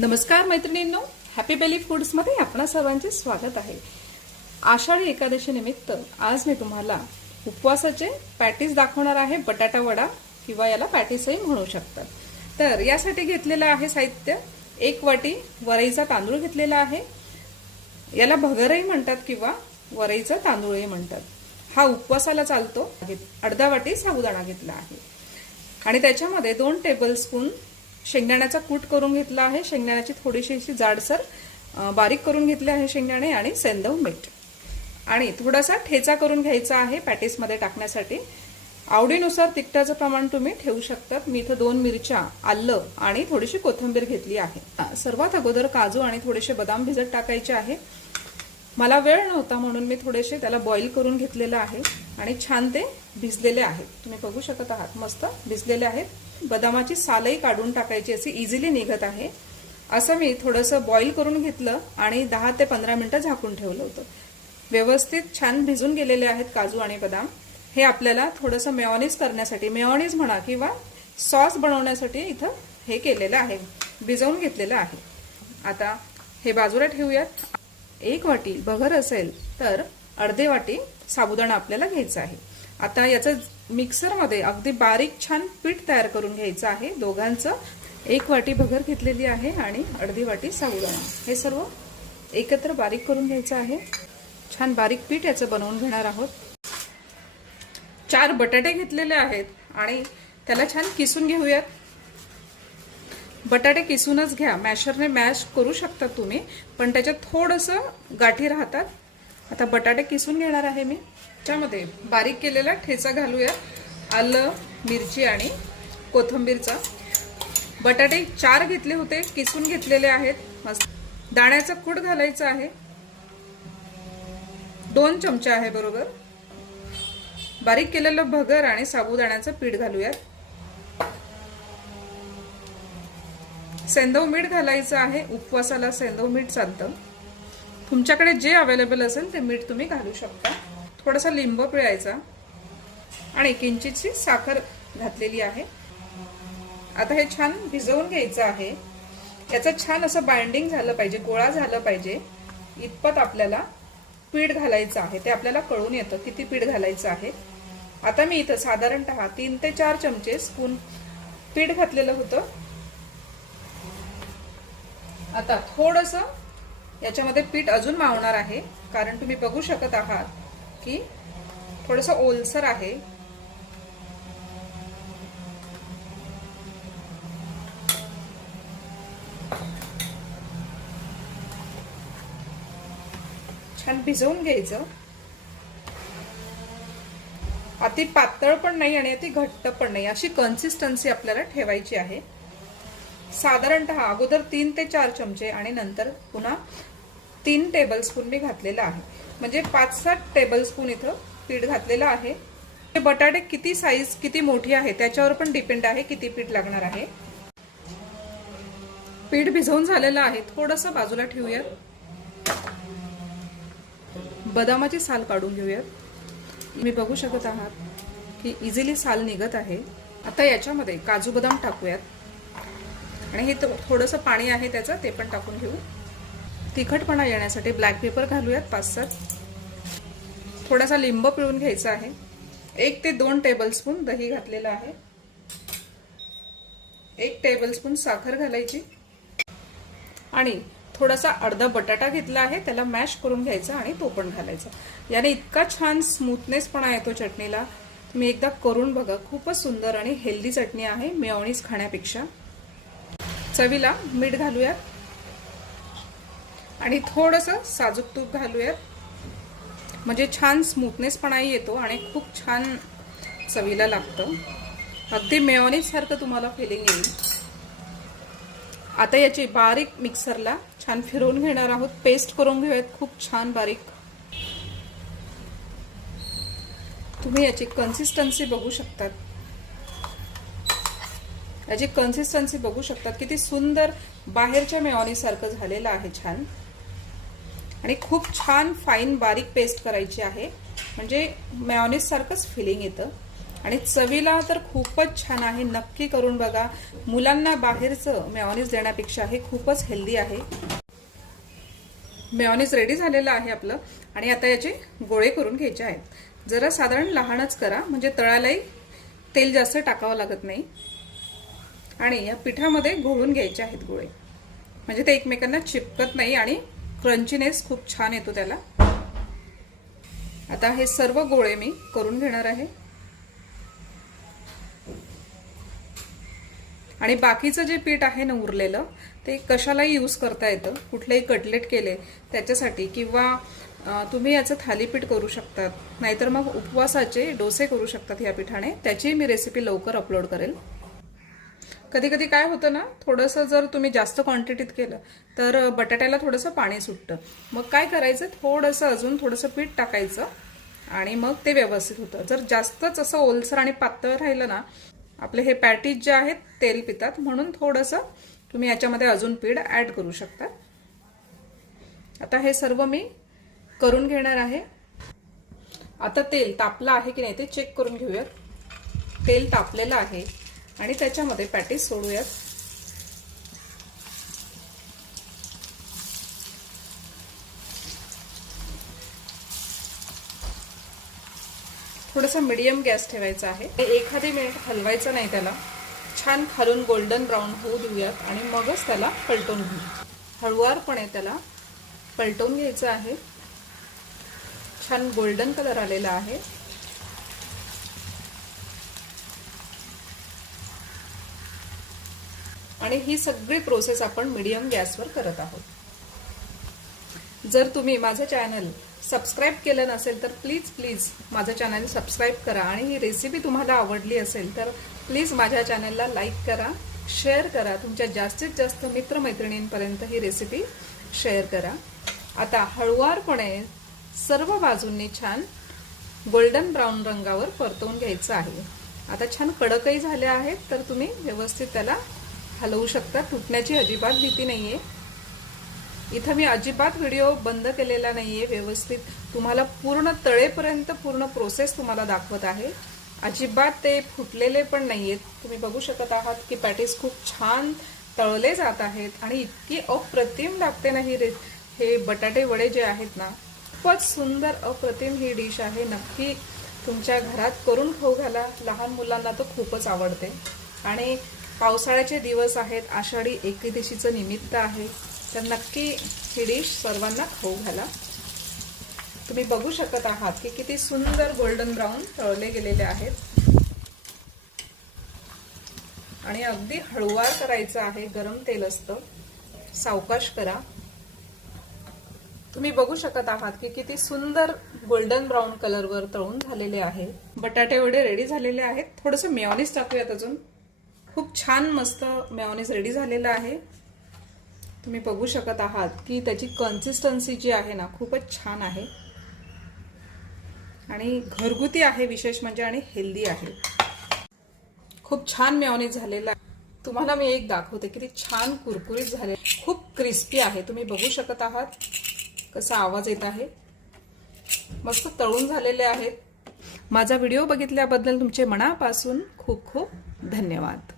नमस्कार मैत्रिणींनो. Happy Bailey फूड्समध्ये आपणा सर्वांचे स्वागत आहे. आषाढी एकादशीनिमित्त आज मी तुम्हाला उपवासाचे पॅटीस दाखवणार आहे बटाटा वडा किंवा याला पॅटीसही म्हणू शकतात. तर यासाठी घेतलेलं आहे साहित्य एक वाटी वरईचा तांदूळ घेतलेला आहे. याला भगरही म्हणतात किंवा वरईचा तांदूळही म्हणतात. हा उपवासाला चालतो. अर्धा वाटी साबुदाणा घेतला आहे. आणि त्याच्यामध्ये दोन टेबलस्पून शेंगदाण्याचा कूट करून घेतला आहे. शेंगदाण्याची थोडीशी अशी जाडसर बारीक करून घेतले आहे शेंगदाणे आणि सेंदव मीठ. आणि थोडासा ठेचा करून घ्यायचा आहे पॅटीसमध्ये टाकण्यासाठी. आवडीनुसार तिखटाचं प्रमाण तुम्ही ठेवू शकतात. मी इथं दोन मिरच्या आलं आणि थोडीशी कोथिंबीर घेतली आहे. सर्वात अगोदर काजू आणि थोडेसे बदाम भिजत टाकायचे आहे. मला वेळ नव्हता म्हणून मी थोडेसे त्याला बॉईल करून घेतलेलं आहे. आणि छान ते भिजलेले आहेत. तुम्ही बघू शकत आहात. मस्त भिजलेले आहेत. बदामाची सालही काढून टाकायची अशी इझिली निघत आहे. असं मी थोडंसं बॉईल करून घेतलं आणि दहा ते पंधरा मिनटं झाकून ठेवलं होतं. व्यवस्थित छान भिजून गेलेले आहेत काजू आणि बदाम. हे आपल्याला थोडंसं मेऑनीज करण्यासाठी मेऑनीज म्हणा किंवा सॉस बनवण्यासाठी इथं हे केलेलं आहे भिजवून घेतलेलं आहे. आता हे बाजूला ठेवूयात. एक वाटी बघर असेल तर अर्धे वाटी साबुदाणा आपल्याला घ्यायचा आहे. आता याचं मिक्सरमध्ये अगदी बारीक छान पीठ तयार करून घ्यायचं आहे. दोघांचं एक वाटी भगर घेतलेली आहे आणि अर्धी वाटी साबुदाणा. हे सर्व एकत्र बारीक करून घ्यायचं आहे. छान बारीक पीठ याचं बनवून घेणार आहोत. चार बटाटे घेतलेले आहेत आणि त्याला छान किसून घेऊयात. बटाटे किसूनच घ्या. मॅशरने मॅश करू शकता तुम्ही पण त्याच्यात थोडंसं गाठी राहतात. आता बटाटे किसून घेणार आहे मी. त्यामध्ये बारीक केलेला ठेचा घालूया. आलं मिरची आणि कोथिंबीरचा. बटाटे चार घेतले होते किसून घेतलेले आहेत. मस्त. दाण्याचा कूट घालायचा आहे. दोन चमचे आहे बरोबर. बारीक केलेलं भगर आणि साबुदाण्याचं पीठ घालूयात. सेंदव मीठ घालायचं आहे. उपवासाला सेंदव मीठ चालतं. तुमच्याकडे जे अवेलेबल असेल ते मीठ तुम्ही घालू शकता. थोडासा लिंब पिळायचा. आणि किंचितची साखर घातलेली आहे. आता हे छान भिजवून घ्यायचं आहे. याचं छान असं बाइंडिंग झालं पाहिजे गोळा झालं पाहिजे. इतपत आपल्याला पीठ घालायचं आहे. ते आपल्याला कळून येतं किती पीठ घालायचं आहे. आता मी इथं साधारणतः तीन ते चार चमचे स्पून पीठ घातलेलं होतं. आता थोडंसं याच्यामध्ये पीठ अजून मावणार आहे. कारण तुम्ही बघू शकत आहात की थोडस ओलसर आहे. छान भिजवून घ्यायचं. अति पातळ पण नाही आणि अति घट्ट पण नाही. अशी कन्सिस्टन्सी आपल्याला ठेवायची आहे. साधारणतः अगोदर तीन ते चार चमचे आणि नंतर पुन्हा तीन टेबलस्पून मी घातलेलं आहे. म्हणजे पाच सात टेबलस्पून इथं पीठ घातलेलं आहे. हे बटाटे किती साईज किती मोठी आहे त्याच्यावर पण डिपेंड आहे किती पीठ लागणार आहे. पीठ भिजवून झालेलं आहे. थोडंसं बाजूला ठेवूयात. बदामाची साल काढून घेऊयात. मी बघू शकत आहात की इझिली साल निघत आहे. आता याच्यामध्ये काजू बदाम टाकूयात. आणि हे थोडंसं पाणी आहे त्याचं ते पण टाकून घेऊ. तिखटपणा येण्यासाठी ब्लॅक पेपर घालूयात पाच सात थोडासा लिंब पिळून घ्यायचा आहे. एक ते दोन टेबलस्पून दही घातलेलं आहे. एक टेबलस्पून साखर घालायची. आणि थोडासा अर्धा बटाटा घेतला आहे त्याला मॅश करून घ्यायचा आणि तो पण घालायचा. याने इतका छान स्मूथनेसपणा येतो चटणीला. तुम्ही एकदा करून बघा खूपच सुंदर आणि हेल्दी चटणी आहे मेवणीच खाण्यापेक्षा. चवीला मीठ घालूयात. आणि थोडंसं साजूक तूप घालूयात. म्हणजे छान स्मूथनेसपणाही येतो आणि खूप छान चवीला लागतं. अगदी मेयोनीज तुम्हाला फिलिंग येईल. आता याची बारीक मिक्सरला छान फिरवून घेणार आहोत. पेस्ट करून घेऊयात. खूप छान बारीक. तुम्ही याची कन्सिस्टन्सी बघू शकतात. याची कन्सिस्टन्सी बघू शकतात. किती सुंदर बाहेरच्या मेऑनी सारखं झालेलं आहे छान. आणि खूप छान फाईन बारीक पेस्ट करायची आहे. म्हणजे मेऑनीज सारखंच फिलिंग येतं. आणि चवीला तर खूपच छान आहे. नक्की करून बघा. मुलांना बाहेरचं मेऑनिज देण्यापेक्षा हे खूपच हेल्दी आहे. मेऑनिज रेडी झालेलं आहे आपलं. आणि आता याचे गोळे करून घ्यायचे आहेत. जरा साधारण लहानच करा. म्हणजे तळालाही तेल जास्त टाकावं लागत नाही. आणि या पिठामध्ये घोळून घ्यायचे आहेत गोळे. म्हणजे ते एकमेकांना चिपकत नाही आणि क्रंचीनेस खूप छान येतो त्याला. आता हे सर्व गोळे मी करून घेणार आहे. आणि बाकीचं जे पीठ आहे ना उरलेलं ते कशालाही यूज करता येतं. कुठलेही कटलेट केले त्याच्यासाठी किंवा तुम्ही याचं थालीपीठ करू शकतात. नाहीतर मग उपवासाचे डोसे करू शकतात या पिठाने. त्याची मी रेसिपी लवकर अपलोड करेल. कधी कधी काय होतं ना थोडंसं जर तुम्ही जास्त क्वांटिटीत केलं तर बटाट्याला थोडंसं पाणी सुटतं. मग काय करायचं थोडंसं अजून थोडंसं पीठ टाकायचं आणि मग ते व्यवस्थित होतं. जर जास्तच असं ओलसर आणि पातळ राहिलं ना आपले हे पॅटीज जे आहेत तेल पितात म्हणून थोडंसं तुम्ही याच्यामध्ये अजून पीठ ॲड करू शकता. आता हे सर्व मी करून घेणार आहे. आता तेल तापलं आहे की नाही ते चेक करून घेऊयात. तेल तापलेलं आहे. आणि त्याच्यामध्ये पॅटीस सोडूयात. थोडंसं मिडियम गॅस ठेवायचा आहे. एखादी मिनिट हलवायचं नाही त्याला. छान खालून गोल्डन ब्राऊन होऊ देऊयात आणि मगच त्याला पलटून घेऊ. हळुवारपणे त्याला पलटवून घ्यायचं आहे. छान गोल्डन कलर आलेला आहे. आणि ही सगळी प्रोसेस आपण मिडियम गॅसवर करत आहोत. जर तुम्ही माझं चॅनल सबस्क्राईब केलं नसेल तर प्लीज प्लीज माझं चॅनल सबस्क्राईब करा आणि ही रेसिपी तुम्हाला आवडली असेल तर प्लीज माझ्या चॅनलला लाईक करा शेअर करा. तुमच्या जास्तीत जास्त मित्रमैत्रिणींपर्यंत ही रेसिपी शेअर करा. आता हळुवारपणे सर्व बाजूंनी छान गोल्डन ब्राऊन रंगावर परतवून घ्यायचं आहे. आता छान कडकही झाल्या आहेत तर तुम्ही व्यवस्थित त्याला हलवू शकता. तुटण्याची अजिबात भीती नाही आहे इथं मी अजिबात व्हिडिओ बंद केलेला नाही आहे व्यवस्थित. तुम्हाला पूर्ण तळेपर्यंत पूर्ण प्रोसेस तुम्हाला दाखवत आहे. अजिबात ते फुटलेले पण नाही आहेत तुम्ही बघू शकत आहात की पॅटीस खूप छान तळले जात आहेत आणि इतकी अप्रतिम लागते ना ही रे हे बटाटे वडे जे आहेत ना खूपच सुंदर अप्रतिम ही डिश आहे. नक्की तुमच्या घरात करून खाऊ घाला. लहान मुलांना तर खूपच आवडते. आणि पावसाळ्याचे दिवस आहेत आषाढी एकादशीचं निमित्त आहे तर नक्की ही डिश सर्वांना खाऊ घाला. तुम्ही बघू शकत आहात की किती सुंदर गोल्डन ब्राऊन तळले गेलेले आहेत. आणि अगदी हळुवार करायचं आहे गरम तेल असतं. सावकाश करा. तुम्ही बघू शकत आहात की किती सुंदर गोल्डन ब्राऊन कलरवर तळून झालेले आहे. बटाटे वडे रेडी झालेले आहेत. थोडंसं मेऑनिस टाकूयात अजून. खूप छान मस्त मेयोनीज रेडी झालेलं आहे. तुम्ही बघू शकत आहात की त्याची कन्सिस्टन्सी जी आहे ना खूपच छान आहे. आणि घरगुती आहे विशेष म्हणजे आणि हेल्दी आहे. खूप छान मेयोनीज झालेला आहे. तुम्हाला मी एक दाखवते किती छान कुरकुरीत झाले. खूप क्रिस्पी आहे. तुम्ही बघू शकत आहात कसा आवाज येत आहे. मस्त तळून झालेले आहेत. माझा व्हिडिओ बघितल्याबद्दल तुमचे मनापासून खूप खूप धन्यवाद.